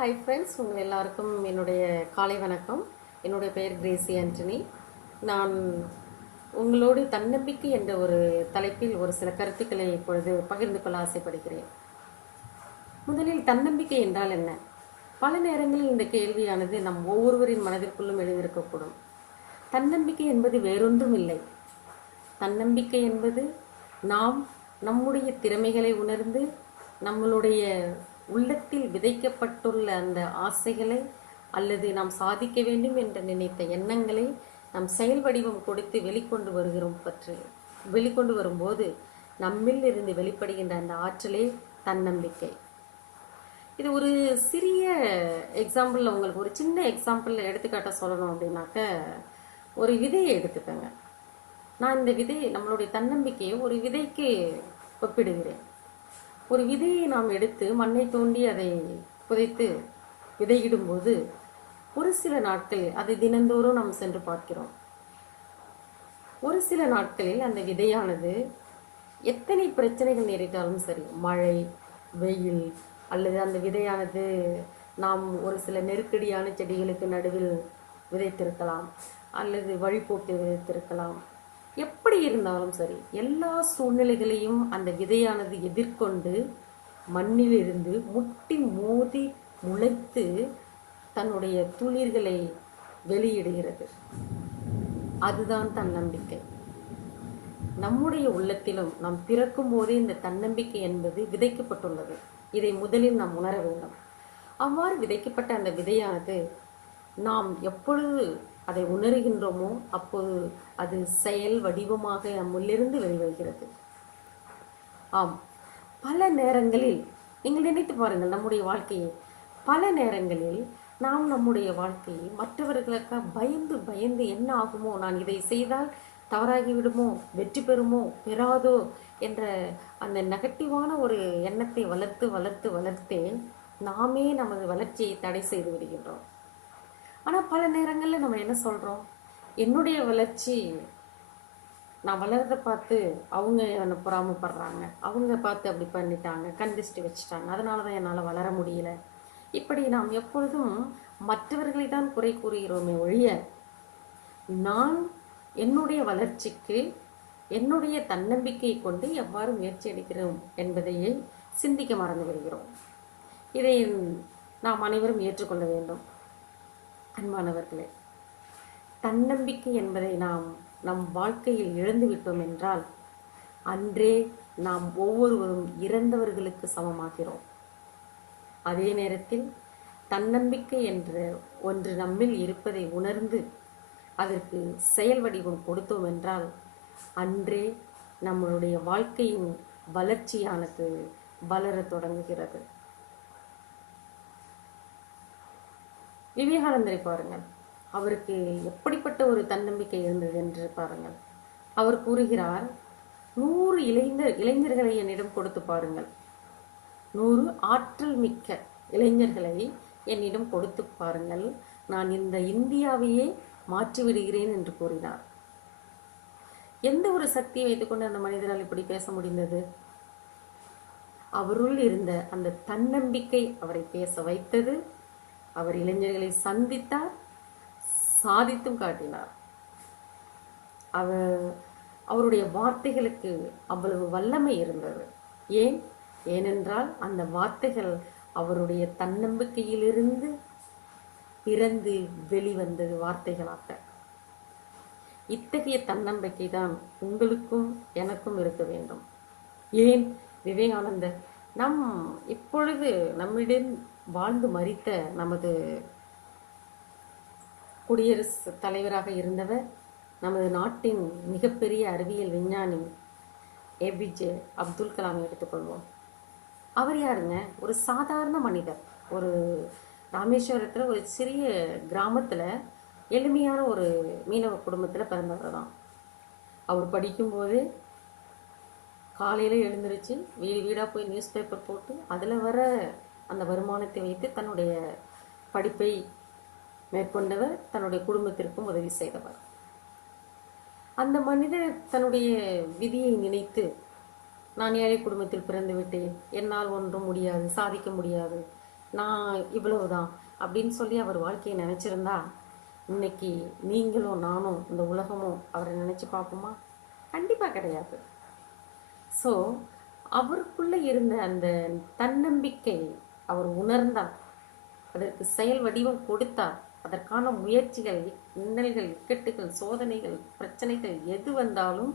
Hi friends, உங்கள் எல்லாருக்கும் என்னுடைய காலை வணக்கம். என்னுடைய பெயர் கிரேசி ஆண்டனி. நான் உங்களோடு தன்னம்பிக்கை என்ற ஒரு தலைப்பில் ஒரு சில கருத்துக்களை இப்பொழுது பகிர்ந்து கொள்ள ஆசைப்படுகிறேன். முதலில் தன்னம்பிக்கை என்றால் என்ன? பல நேரங்களில் இந்த கேள்வியானது நம் ஒவ்வொருவரின் மனதிற்குள்ளும் எழுந்திருக்கக்கூடும். தன்னம்பிக்கை என்பது வேறொன்றும் இல்லை. தன்னம்பிக்கை என்பது நாம் நம்முடைய திறமைகளை உணர்ந்து நம்மளுடைய உள்ளத்தில் விதைக்கப்பட்டுள்ள அந்த ஆசைகளை அல்லது நாம் சாதிக்க வேண்டும் என்று நினைத்த எண்ணங்களை நாம் செயல் வடிவம் கொடுத்து வெளிக்கொண்டு வரும்போது நம்மில் இருந்து வெளிப்படுகின்ற அந்த ஆற்றலே தன்னம்பிக்கை. இது ஒரு சிறிய எக்ஸாம்பிளில் உங்களுக்கு ஒரு சின்ன எக்ஸாம்பிள் எடுத்துக்காட்ட சொல்லணும் அப்படின்னாக்க, ஒரு விதையை எடுத்துக்கோங்க. நான் இந்த விதையை நம்மளுடைய தன்னம்பிக்கையை ஒரு விதைக்கு ஒப்பிடுகிறேன். ஒரு விதையை நாம் எடுத்து மண்ணை தோண்டி அதை புதைத்து விதையிடும்போது ஒரு சில நாட்களில் அதை தினந்தோறும் நாம் சென்று பார்க்கிறோம். ஒரு சில நாட்களில் அந்த விதையானது எத்தனை பிரச்சனைகள் நேரிட்டாலும் சரி, மழை, வெயில், அல்லது அந்த விதையானது நாம் ஒரு சில நெருக்கடியான செடிகளுக்கு நடுவில் விதைத்திருக்கலாம், அல்லது வழிபோட்டு விதைத்திருக்கலாம். எப்படி இருந்தாலும் சரி, எல்லா சூழ்நிலைகளையும் அந்த விதையானது எதிர்கொண்டு மண்ணிலிருந்து முட்டி மோதி முளைத்து தன்னுடைய துளிர்களை வெளியிடுகிறது. அதுதான் தன்னம்பிக்கை. நம்முடைய உள்ளத்திலும் நாம் பிறக்கும் போதே இந்த தன்னம்பிக்கை என்பது விதைக்கப்பட்டுள்ளது. இதை முதலில் நாம் உணர வேண்டும். அவ்வாறு விதைக்கப்பட்ட அந்த விதையானது நாம் எப்பொழுது அதை உணர்கின்றோமோ அப்போது அது செயல் வடிவமாக நம்மிலிருந்து வெளிவருகிறது. ஆம், பல நேரங்களில் நீங்கள் நினைத்து பாருங்கள், நம்முடைய வாழ்க்கையை பல நேரங்களில் நாம் நம்முடைய வாழ்க்கையை மற்றவர்களுக்கு பயந்து பயந்து என்ன ஆகுமோ, நான் இதை செய்தால் தவறாகிவிடுமோ, வெற்றி பெறுமோ பெறாதோ என்ற அந்த நெகட்டிவான ஒரு எண்ணத்தை வளர்த்து வளர்த்து வளர்த்தே நாமே நமது வளர்ச்சியை தடை செய்து விடுகின்றோம். ஆனால் பல நேரங்களில் நம்ம என்ன சொல்கிறோம், என்னுடைய வளர்ச்சி, நான் வளர்றதை பார்த்து அவங்க என்னை பொறாமப்படுறாங்க, அவங்க பார்த்து அப்படி பண்ணிட்டாங்க, கண்டிஸ்ட்டு வச்சுட்டாங்க, அதனால தான் என்னால் வளர முடியல. இப்படி நாம் எப்பொழுதும் மற்றவர்களை தான் குறை கூறுகிறோமே ஒழிய, நான் என்னுடைய வளர்ச்சிக்கு என்னுடைய தன்னம்பிக்கையை கொண்டு எவ்வாறு முயற்சி எடுக்கிறோம் என்பதையே சிந்திக்க மறந்து விடுகிறோம். இதை நாம் அனைவரும் ஏற்றுக்கொள்ள வேண்டும். அன்பானவர்களே, தன்னம்பிக்கை என்பதை நாம் நம் வாழ்க்கையில் இழந்து விட்டோம் என்றால் அன்றே நாம் ஒவ்வொருவரும் இறந்தவர்களுக்கு சமமாகிறோம். அதே நேரத்தில் தன்னம்பிக்கை என்ற ஒன்று நம்மில் இருப்பதை உணர்ந்து அதற்கு செயல் வடிவம் கொடுத்தோம் என்றால் அன்றே நம்மளுடைய வாழ்க்கையின் வளர்ச்சியானது வளர தொடங்குகிறது. விவேகானந்தரை பாருங்கள், அவருக்கு எப்படிப்பட்ட ஒரு தன்னம்பிக்கை இருந்தது என்று பாருங்கள். அவர் கூறுகிறார், 100 இளைஞர்களை என்னிடம் கொடுத்து பாருங்கள், 100 ஆற்றல் மிக்க இளைஞர்களை என்னிடம் கொடுத்து பாருங்கள், நான் இந்த இந்தியாவையே மாற்றிவிடுகிறேன் என்று கூறினார். எந்த ஒரு சக்தியை வைத்துக்கொண்டு அந்த மனிதரால் இப்படி பேச முடிந்தது? அவருள் இருந்த அந்த தன்னம்பிக்கை அவரை பேச வைத்தது. அவர் இளைஞர்களை சந்தித்தார், சாதித்தும் காட்டினார். அவருடைய வார்த்தைகளுக்கு அவ்வளவு வல்லமை இருந்தது. ஏனென்றால் அந்த வார்த்தைகள் அவருடைய தன்னம்பிக்கையிலிருந்து பிறந்து வெளிவந்தது வார்த்தைகளாக. இத்தகைய தன்னம்பிக்கை தான் உங்களுக்கும் எனக்கும் இருக்க வேண்டும். ஏன் விவேகானந்தர் இப்பொழுது நம்மிடம் வாழ்ந்து மரித்த நமது குடியரசு தலைவராக இருந்தவர், நமது நாட்டின் மிகப்பெரிய அறிவியல் விஞ்ஞானி ஏபிஜே அப்துல் கலாம் எடுத்துக்கொள்வோம். அவர் யாருங்க? ஒரு சாதாரண மனிதர். ஒரு ராமேஸ்வரத்தில் ஒரு சிறிய கிராமத்தில் எளிமையான ஒரு மீனவ குடும்பத்தில் பிறந்தவர் தான். அவர் படிக்கும்போது காலையில் எழுந்திருச்சு வீடு வீடாக போய் நியூஸ் பேப்பர் போட்டு அதில் வர அந்த வருமானத்தை வைத்து தன்னுடைய படிப்பை மேற்கொண்டவர், தன்னுடைய குடும்பத்திற்கும் உதவி செய்தவர். அந்த மனிதர் தன்னுடைய விதியை நினைத்து, நான் ஏழை குடும்பத்தில் பிறந்து விட்டேன், என்னால் ஒன்றும் முடியாது, சாதிக்க முடியாது, நான் இவ்வளவுதான் அப்படின்னு சொல்லி அவர் வாழ்க்கையை நினச்சிருந்தா இன்னைக்கு நீங்களும் நானும் இந்த உலகமும் அவரை நினச்சி பார்ப்போமா? கண்டிப்பாக கிடையாது. ஸோ அவருக்குள்ளே இருந்த அந்த தன்னம்பிக்கை அவர் உணர்ந்தார், அதற்கு செயல் வடிவம் கொடுத்தார். அதற்கான முயற்சிகள், இன்னல்கள், இக்கட்டுகள், சோதனைகள், பிரச்சனைகள் எது வந்தாலும்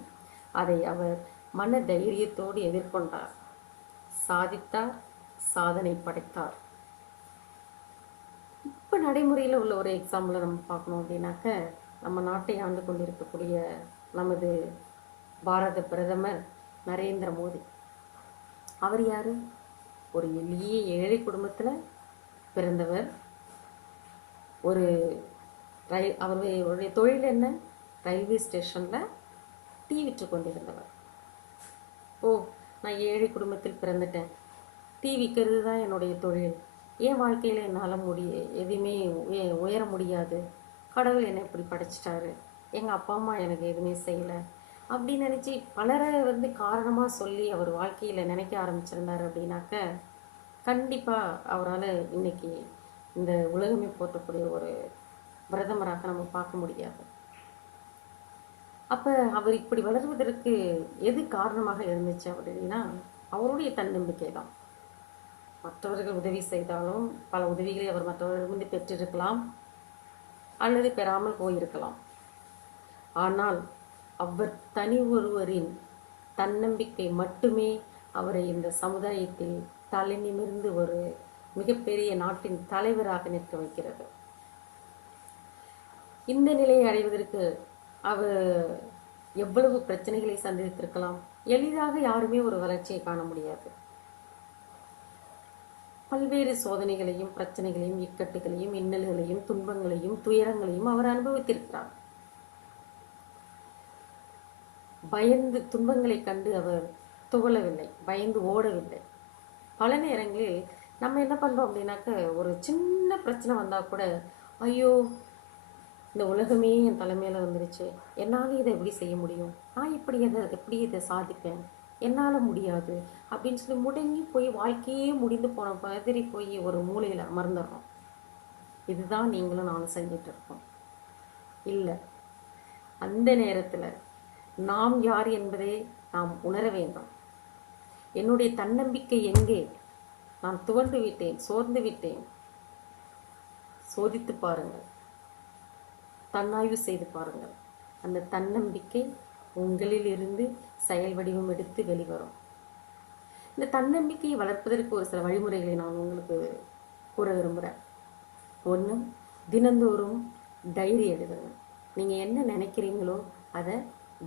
அதை அவர் மன தைரியத்தோடு எதிர்கொண்டார், சாதித்தார், சாதனை படைத்தார். இப்போ நடைமுறையில் உள்ள ஒரு எக்ஸாம்பிளை நம்ம பார்க்கணும் அப்படின்னாக்க, நம்ம நாட்டை ஆண்டு கொண்டிருக்கக்கூடிய நமது பாரத பிரதமர் நரேந்திர மோடி. அவர் யாரு? ஒரு எளிய ஏழை குடும்பத்தில் பிறந்தவர். அவருடைய தொழில் என்ன? ரயில்வே ஸ்டேஷனில் டீ விற்று கொண்டிருந்தவர். ஓ, நான் ஏழை குடும்பத்தில் பிறந்துட்டேன், டீ விற்கிறது தான் என்னுடைய தொழில், என் வாழ்க்கையில் என்னால் எதுவுமே உயர முடியாது, கடவுள் என்னை இப்படி படைச்சிட்டாரு, எங்கள் அப்பா அம்மா எனக்கு எதுவுமே செய்யலை அப்படின்னு நினச்சி பலரை காரணமாக சொல்லி அவர் வாழ்க்கையில் நினைக்க ஆரம்பிச்சிருந்தார் அப்படின்னாக்க கண்டிப்பாக அவரால் இன்னைக்கு இந்த உலகமே போற்றக்கூடிய ஒரு பிரதமராக நம்ம பார்க்க முடியாது. அப்போ அவர் இப்படி வளர்வதற்கு எது காரணமாக இருந்துச்சு அப்படின்னா அவருடைய தன்னம்பிக்கை தான். மற்றவர்கள் உதவி செய்தாலும் பல உதவிகளை அவர் மற்றவர்கள் பெற்றிருக்கலாம் அல்லது பெறாமல் போயிருக்கலாம். ஆனால் அவர் தனி ஒருவரின் தன்னம்பிக்கை மட்டுமே அவரை இந்த சமுதாயத்தில் தலை நிமிர்ந்து ஒரு மிகப்பெரிய நாட்டின் தலைவராக நிற்க வைக்கிறது. இந்த நிலையை அடைவதற்கு அவர் எவ்வளவு பிரச்சனைகளை சந்தித்திருக்கலாம். எளிதாக யாருமே ஒரு வளர்ச்சியை காண முடியாது. பல்வேறு சோதனைகளையும் பிரச்சனைகளையும் இக்கட்டுகளையும் இன்னல்களையும் துன்பங்களையும் துயரங்களையும் அவர் அனுபவித்திருக்கிறார். பயந்து துன்பங்களை கண்டு அவர் துவளவில்லை, பயந்து ஓடவில்லை. பல நேரங்களில் நம்ம என்ன பண்ணுறோம் அப்படின்னாக்க, ஒரு சின்ன பிரச்சனை வந்தால் கூட ஐயோ இந்த உலகமே என் தலைமையில் வந்துருச்சு, என்னால் இதை எப்படி செய்ய முடியும், நான் எப்படி இதை சாதிப்பேன், என்னால் முடியாது அப்படின்னு சொல்லி முடங்கி போய் வாழ்க்கையே முடிந்து போன மாதிரி போய் ஒரு மூலையில் அமர்ந்துடுறோம். இதுதான் நீங்களும் நானும் செஞ்சிட்டு இருக்கோம். இல்லை, அந்த நேரத்தில் நாம் யார் என்பதை நாம் உணர வேண்டும். என்னுடைய தன்னம்பிக்கை எங்கே? நான் துவண்டு விட்டேன், சோர்ந்து விட்டேன். சோதித்து பாருங்கள், தன்னாய்வு செய்து பாருங்கள். அந்த தன்னம்பிக்கை உங்களில் இருந்து செயல் வடிவம் எடுத்து வெளிவரும். இந்த தன்னம்பிக்கையை வளர்ப்பதற்கு ஒரு சில வழிமுறைகளை நான் உங்களுக்கு கூற விரும்புகிறேன். ஒன்று, தினந்தோறும் டைரி எழுதுங்க. நீங்கள் என்ன நினைக்கிறீங்களோ அதை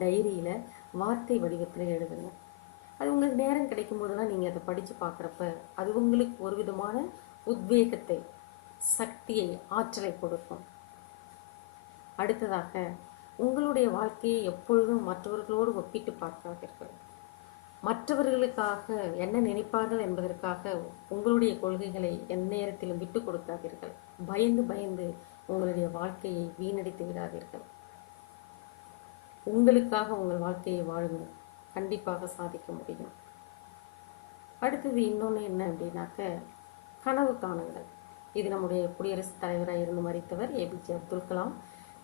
டைரியில் வார்த்தை வடிவத்தில் எழுதுங்க. அது உங்களுக்கு நேரம் கிடைக்கும் போதெல்லாம் நீங்கள் அதை படித்து பார்க்குறப்ப அது உங்களுக்கு ஒரு விதமான உத்வேகத்தை, சக்தியை, ஆற்றலை கொடுக்கும். அடுத்ததாக, உங்களுடைய வாழ்க்கையை எப்பொழுதும் மற்றவர்களோடு ஒப்பிட்டு பார்க்காதீர்கள். மற்றவர்களுக்காக என்ன நினைப்பார்கள் என்பதற்காக உங்களுடைய கொள்கைகளை எந்நேரத்திலும் விட்டு கொடுக்காதீர்கள். பயந்து பயந்து உங்களுடைய வாழ்க்கையை வீணடித்து விடாதீர்கள். உங்களுக்காக உங்கள் வாழ்க்கையை வாழுங்கள், கண்டிப்பாக சாதிக்க முடியும். அடுத்தது இன்னொன்று என்ன அப்படின்னாக்க, கனவு காணுங்கள். இது நம்முடைய குடியரசுத் தலைவராக இருந்து மறைத்தவர் ஏபிஜே அப்துல் கலாம்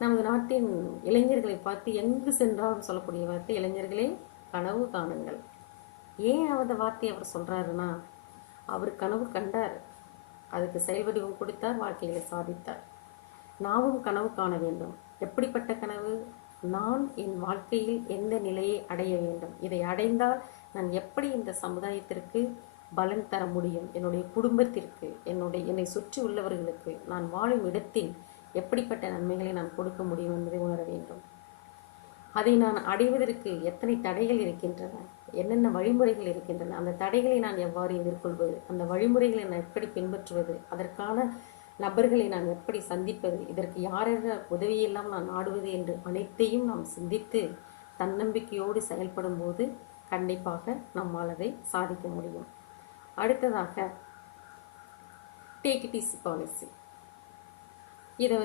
நமது நாட்டின் இளைஞர்களை பார்த்து எங்கு சென்றாலும் சொல்லக்கூடிய வார்த்தை, இளைஞர்களே கனவு காணுங்கள். ஏன் அந்த வார்த்தையை அவர் சொல்கிறாருன்னா, அவர் கனவு கண்டார், அதுக்கு செயல் வடிவம் கொடுத்தார், வாழ்க்கைகளை சாதித்தார். நாமும் கனவு காண வேண்டும். எப்படிப்பட்ட கனவு? நான் என் வாழ்க்கையில் எந்த நிலையை அடைய வேண்டும், இதை அடைந்தால் நான் எப்படி இந்த சமுதாயத்திற்கு பலன் தர முடியும், என்னுடைய குடும்பத்திற்கு, என்னை சுற்றி உள்ளவர்களுக்கு, நான் வாழும் இடத்தில் எப்படிப்பட்ட நன்மைகளை நான் கொடுக்க முடியும் என்பதை உணர வேண்டும். அதை நான் அடைவதற்கு எத்தனை தடைகள் இருக்கின்றன, என்னென்ன வழிமுறைகள் இருக்கின்றன, அந்த தடைகளை நான் எவ்வாறு எதிர்கொள்வது, அந்த வழிமுறைகளை நான் எப்படி பின்பற்றுவது, அதற்கான நபர்களை நான் எப்படி சந்திப்பது, இதற்கு யாரெல்லாம் உதவியெல்லாம் நான் நாடுவது என்று அனைத்தையும் நாம் சிந்தித்து தன்னம்பிக்கையோடு செயல்படும் போது கண்டிப்பாக நம்மால் அதை சாதிக்க முடியும். அடுத்ததாக, டேக் இட் ஈஸி பாலிசி. இதை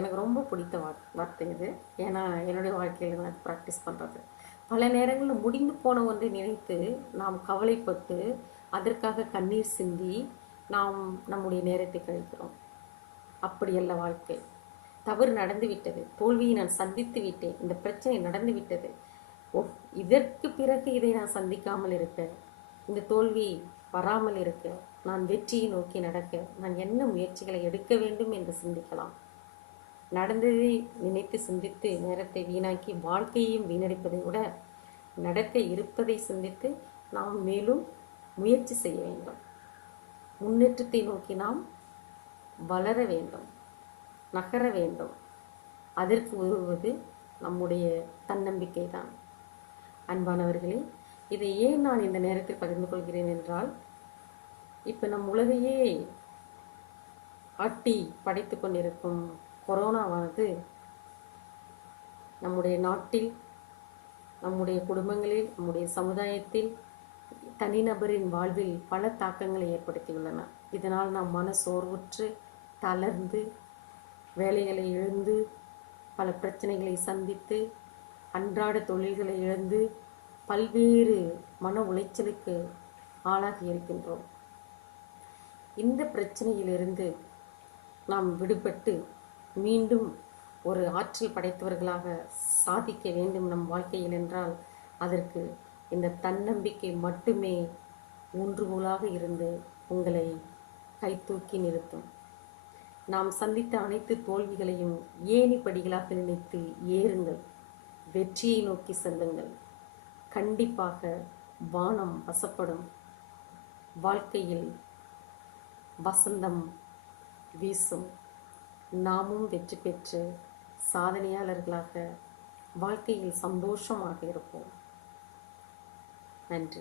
எனக்கு ரொம்ப பிடித்த வார்த்தை இது. ஏன்னா என்னுடைய வாழ்க்கையில் நான் ப்ராக்டிஸ் பண்ணுறது. பல நேரங்களில் முடிந்து போன ஒன்றை நினைத்து நாம் கவலைப்பட்டு அதற்காக கண்ணீர் சிந்தி நாம் நம்முடைய நேரத்தை கழிக்கிறோம். அப்படியல்ல வாழ்க்கை. தவறு நடந்து விட்டது, தோல்வியை நான் சந்தித்து விட்டேன், இந்த பிரச்சனை நடந்து விட்டது, இதற்கு பிறகு இதை நான் சந்திக்காமல் இருக்க, இந்த தோல்வி வராமல் இருக்க, நான் வெற்றியை நோக்கி நடக்க நான் என்ன முயற்சிகளை எடுக்க வேண்டும் என்று சிந்திக்கலாம். நடந்ததை நினைத்து சிந்தித்து நேரத்தை வீணாக்கி வாழ்க்கையையும் வீணடிப்பதை விட நடக்க இருப்பதை சிந்தித்து நாம் மேலும் முயற்சி செய்ய வேண்டும். முன்னேற்றத்தை நோக்கி நாம் வளர வேண்டும், நகர வேண்டும். அதற்கு உதவுவது நம்முடைய தன்னம்பிக்கை தான். அன்பானவர்களே, இதை ஏன் நான் இந்த நேரத்தில் பகிர்ந்து கொள்கிறேன் என்றால், இப்போ நம் உலகையே ஆட்டி படைத்து கொண்டிருக்கும் கொரோனாவானது நம்முடைய நாட்டில், நம்முடைய குடும்பங்களில், நம்முடைய சமுதாயத்தில், தனிநபரின் வாழ்வில் பல தாக்கங்களை ஏற்படுத்தியுள்ளன. இதனால் நாம் மன சோர்வுற்று தளர்ந்து வேலைகளை இழந்து பல பிரச்சனைகளை சந்தித்து அன்றாட தொழில்களை இழந்து பல்வேறு மன உளைச்சலுக்கு ஆளாகி இருக்கின்றோம். இந்த பிரச்சனையிலிருந்து நாம் விடுபட்டு மீண்டும் ஒரு ஆற்றல் படைத்தவர்களாக சாதிக்க வேண்டும் நம் வாழ்க்கையில் என்றால், அதற்கு இந்த தன்னம்பிக்கை மட்டுமே ஊன்றுகோலாக இருந்து உங்களை கைதூக்கி நிறுத்தும். நாம் சந்தித்த அனைத்து தோல்விகளையும் ஏணிப்படிகளாக நினைத்து ஏறுங்கள், வெற்றியை நோக்கி செல்லுங்கள். கண்டிப்பாக வானம் வசப்படும், வாழ்க்கையில் வசந்தம் வீசும். நாமும் வெற்றி பெற்று சாதனையாளர்களாக வாழ்க்கையில் சந்தோஷமாக இருப்போம். நன்றி.